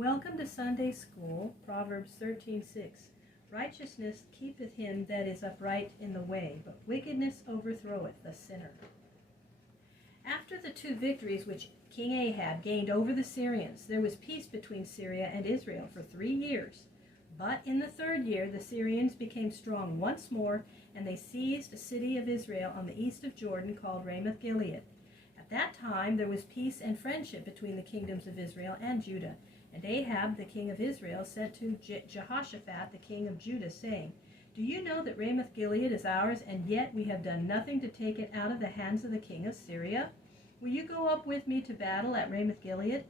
Welcome to Sunday School, Proverbs 13:6. Righteousness keepeth him that is upright in the way, but wickedness overthroweth the sinner. After the two victories which King Ahab gained over the Syrians, there was peace between Syria and Israel for 3 years. But in the third year the Syrians became strong once more, and they seized a city of Israel on the east of Jordan called Ramoth-Gilead. At that time there was peace and friendship between the kingdoms of Israel and Judah. And Ahab, the king of Israel, sent to Jehoshaphat, the king of Judah, saying, Do you know that Ramoth-Gilead is ours, and yet we have done nothing to take it out of the hands of the king of Syria? Will you go up with me to battle at Ramoth-Gilead?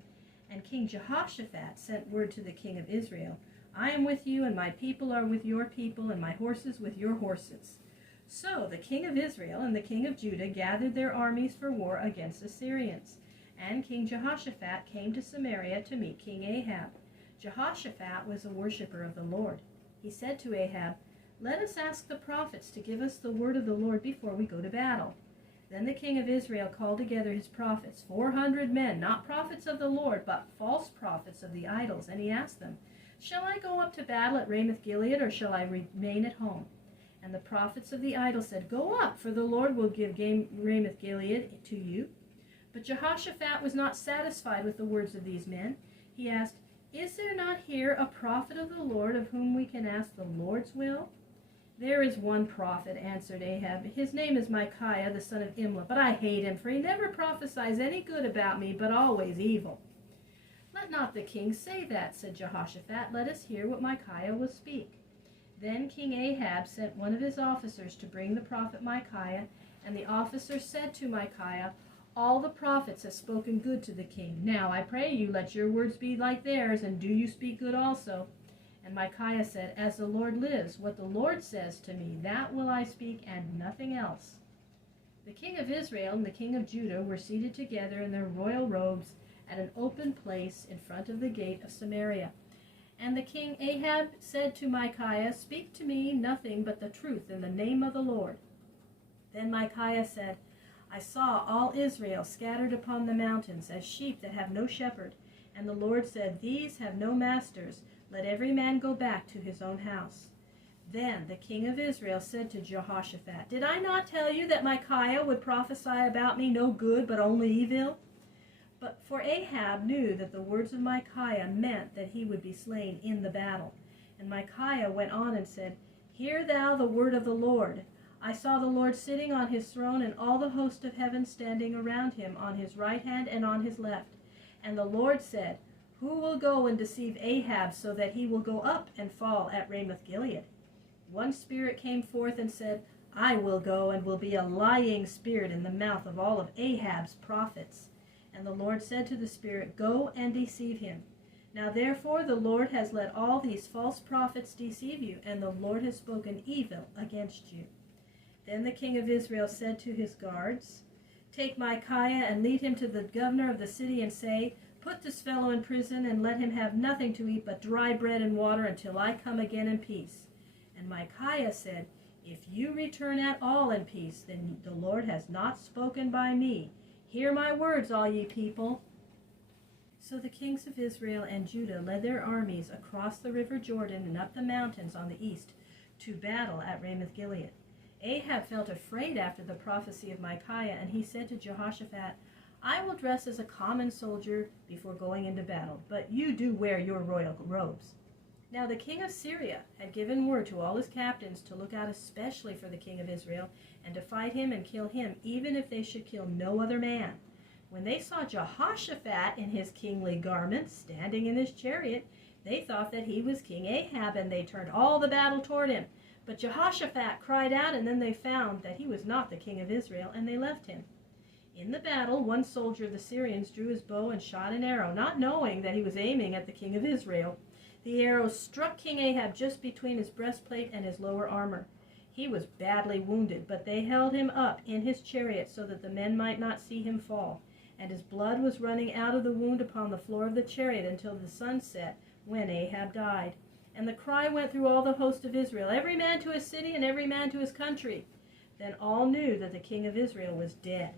And King Jehoshaphat sent word to the king of Israel, I am with you, and my people are with your people, and my horses with your horses. So the king of Israel and the king of Judah gathered their armies for war against the Syrians. And King Jehoshaphat came to Samaria to meet King Ahab. Jehoshaphat was a worshipper of the Lord. He said to Ahab, Let us ask the prophets to give us the word of the Lord before we go to battle. Then the king of Israel called together his prophets, 400 men, not prophets of the Lord, but false prophets of the idols. And he asked them, Shall I go up to battle at Ramoth-Gilead, or shall I remain at home? And the prophets of the idols said, Go up, for the Lord will give Ramoth-Gilead to you. But Jehoshaphat was not satisfied with the words of these men. He asked, Is there not here a prophet of the Lord of whom we can ask the Lord's will? There is one prophet, answered Ahab. His name is Micaiah, the son of Imlah, but I hate him, for he never prophesies any good about me, but always evil. Let not the king say that, said Jehoshaphat. Let us hear what Micaiah will speak. Then King Ahab sent one of his officers to bring the prophet Micaiah, and the officer said to Micaiah, All the prophets have spoken good to the king. Now I pray you, let your words be like theirs, and do you speak good also. And Micaiah said, As the Lord lives, what the Lord says to me, that will I speak, and nothing else. The king of Israel and the king of Judah were seated together in their royal robes at an open place in front of the gate of Samaria. And the king Ahab said to Micaiah, Speak to me nothing but the truth in the name of the Lord. Then Micaiah said, I saw all Israel scattered upon the mountains as sheep that have no shepherd. And the Lord said, These have no masters. Let every man go back to his own house. Then the king of Israel said to Jehoshaphat, Did I not tell you that Micaiah would prophesy about me no good, but only evil? But for Ahab knew that the words of Micaiah meant that he would be slain in the battle. And Micaiah went on and said, Hear thou the word of the Lord. I saw the Lord sitting on his throne, and all the host of heaven standing around him, on his right hand and on his left. And the Lord said, Who will go and deceive Ahab, so that he will go up and fall at Ramoth-Gilead? One spirit came forth and said, I will go, and will be a lying spirit in the mouth of all of Ahab's prophets. And the Lord said to the spirit, Go and deceive him. Now therefore the Lord has let all these false prophets deceive you, and the Lord has spoken evil against you. Then the king of Israel said to his guards, Take Micaiah and lead him to the governor of the city, and say, Put this fellow in prison, and let him have nothing to eat but dry bread and water until I come again in peace. And Micaiah said, If you return at all in peace, then the Lord has not spoken by me. Hear my words, all ye people. So the kings of Israel and Judah led their armies across the river Jordan and up the mountains on the east to battle at Ramoth-Gilead. Ahab felt afraid after the prophecy of Micaiah, and he said to Jehoshaphat, I will dress as a common soldier before going into battle, but you do wear your royal robes. Now the king of Syria had given word to all his captains to look out especially for the king of Israel, and to fight him and kill him, even if they should kill no other man. When they saw Jehoshaphat in his kingly garments, standing in his chariot, they thought that he was King Ahab, and they turned all the battle toward him. But Jehoshaphat cried out, and then they found that he was not the king of Israel, and they left him. In the battle, one soldier of the Syrians drew his bow and shot an arrow, not knowing that he was aiming at the king of Israel. The arrow struck King Ahab just between his breastplate and his lower armor. He was badly wounded, but they held him up in his chariot so that the men might not see him fall. And his blood was running out of the wound upon the floor of the chariot until the sun set, when Ahab died. And the cry went through all the host of Israel, every man to his city and every man to his country. Then all knew that the king of Israel was dead.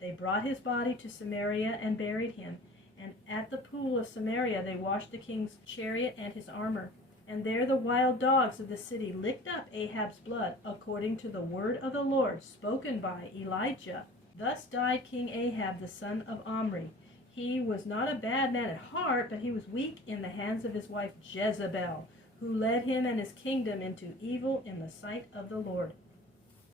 They brought his body to Samaria and buried him. And at the pool of Samaria they washed the king's chariot and his armor. And there the wild dogs of the city licked up Ahab's blood, according to the word of the Lord spoken by Elijah. Thus died King Ahab the son of Omri. He was not a bad man at heart, but he was weak in the hands of his wife Jezebel, who led him and his kingdom into evil in the sight of the Lord.